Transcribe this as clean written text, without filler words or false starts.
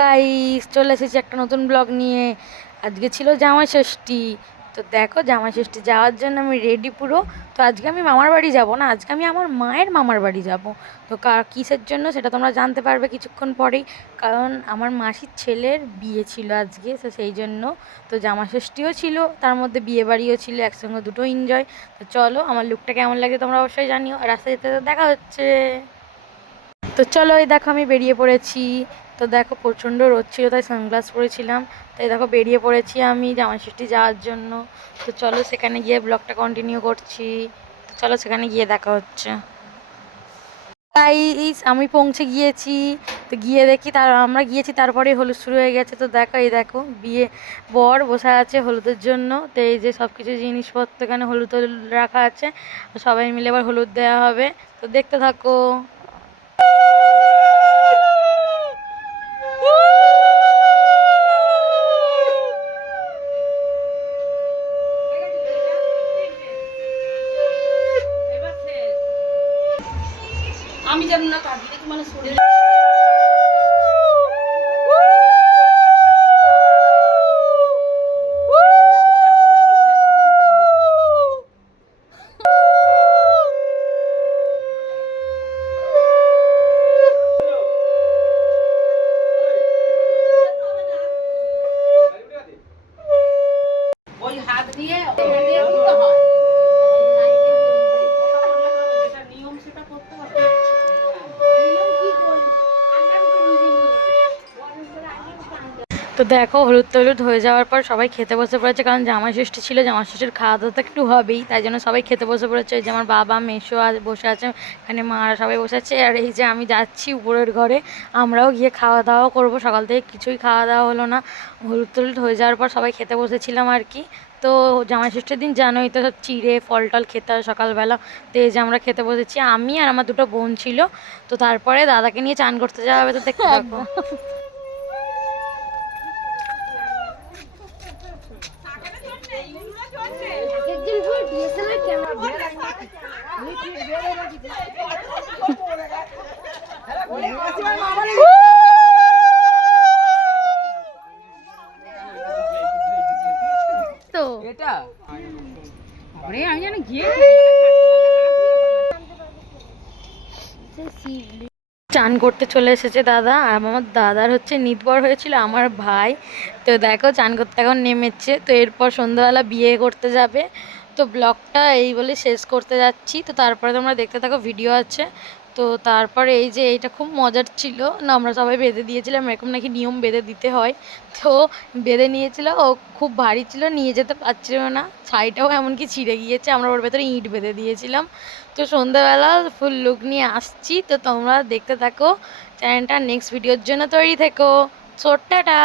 Guys, চলে এসেছি একটা নতুন ব্লগ নিয়ে। আজকে ছিল জামাই ষষ্ঠী। তো দেখো, জামাই ষষ্ঠী যাওয়ার জন্য আমি রেডি পুরো। তো আজকে আমি মামার বাড়ি যাব না, আজকে আমি আমার মায়ের মামার বাড়ি যাব। তো কিসের জন্য সেটা তোমরা জানতে পারবে কিছুক্ষণ পরেই। কারণ আমার মাসির ছেলের বিয়ে ছিল আজকে, তো সেই জন্য। তো জামা ষষ্ঠীও ছিল, তার মধ্যে বিয়ে বাড়িও ছিল, একসঙ্গে দুটো এনজয়। তো চলো, আমার লুকটা কেমন লাগে তোমরা অবশ্যই জানিও। আর রাস্তায় যেতে যেতে দেখা হচ্ছে। তো চলো, এই দেখো আমি বেরিয়ে পড়েছি। তো দেখো প্রচণ্ড রোদ ছিল, তাই সানগ্লাস পরেছিলাম। তাই দেখো বেরিয়ে পড়েছি আমি জামাই ষষ্ঠী যাওয়ার জন্য। তো চলো সেখানে গিয়ে ব্লগটা কন্টিনিউ করছি। তো চলো সেখানে গিয়ে দেখা হচ্ছে। তাই আমি পৌঁছে গিয়েছি। তো গিয়ে দেখি, আমরা গিয়েছি তারপরে হলুদ শুরু হয়ে গেছে। তো দেখো, এই দেখো বিয়ে বর বসে আছে হলুদের জন্য। তো এই যে সব কিছু জিনিসপত্র এখানে হলুদ হলুদ রাখা আছে, সবাই মিলে এবার হলুদ দেওয়া হবে। তো দেখতে থাকো। আমি জানি না কাজ দেখি মানে শরীর ওই হাত দিয়ে দিতে হয়। যেটা নিয়ম সেটা করতে হবে। তো দেখো, হলুদ টলুদ হয়ে যাওয়ার পর সবাই খেতে বসে পড়েছে, কারণ জামাই ষষ্ঠী ছিল, জামাই ষষ্ঠীর খাওয়া দাওয়া তো একটু হবেই, তাই জন্য সবাই খেতে বসে পড়েছে। এই যে আমার বাবা মেসো বসে আছে, এখানে মারা সবাই বসে আছে। আর এই যে আমি যাচ্ছি উপরের ঘরে, আমরাও গিয়ে খাওয়া দাওয়া করবো। সকাল থেকে কিছুই খাওয়া দাওয়া হলো না। হলুদ টলুদ হয়ে যাওয়ার পর সবাই খেতে বসেছিলাম আর কি। তো জামাই ষষ্ঠীর দিন জানোই তো, সব চিড়ে ফল টল খেতে হয় সকালবেলা। তো এই যে আমরা খেতে বসেছি, আমি আর আমার দুটো বোন ছিল। তো তারপরে দাদাকে নিয়ে চান করতে যাওয়া হবে, তো দেখতে থাকবো। তো এটা আরে আমি জানি গিয়ে চান করতে চলে এসেছে দাদা। আর আমার দাদার হচ্ছে নিতবর হয়েছিল আমার ভাই। তো দেখো চান করতে এখন নেমেছে। তো এরপর সন্ধ্যাবেলা বিয়ে করতে যাবে। তো ব্লগটা এই বলে শেষ করতে যাচ্ছি। তো তারপরে তোমরা দেখতে থাকো, ভিডিও আছে। তো তারপরে এই যে এইটা খুব মজার ছিল না, আমরা সবাই বেঁধে দিয়েছিলাম, এরকম নাকি নিয়ম বেঁধে দিতে হয়। তো বেঁধে নিয়েছিল, ও খুব ভারী ছিল, নিয়ে যেতে পারছিল না। ছাইটাও এমনকি ছিঁড়ে গিয়েছে, আমরা ওর ভেতরে ইঁট বেঁধে দিয়েছিলাম। তো সন্ধ্যাবেলা ফুল লুক নিয়ে আসছি। তো তোমরা দেখতে থাকো চ্যানেলটা, নেক্সট ভিডিওর জন্য তৈরি থেকো। ছোট্টাটা।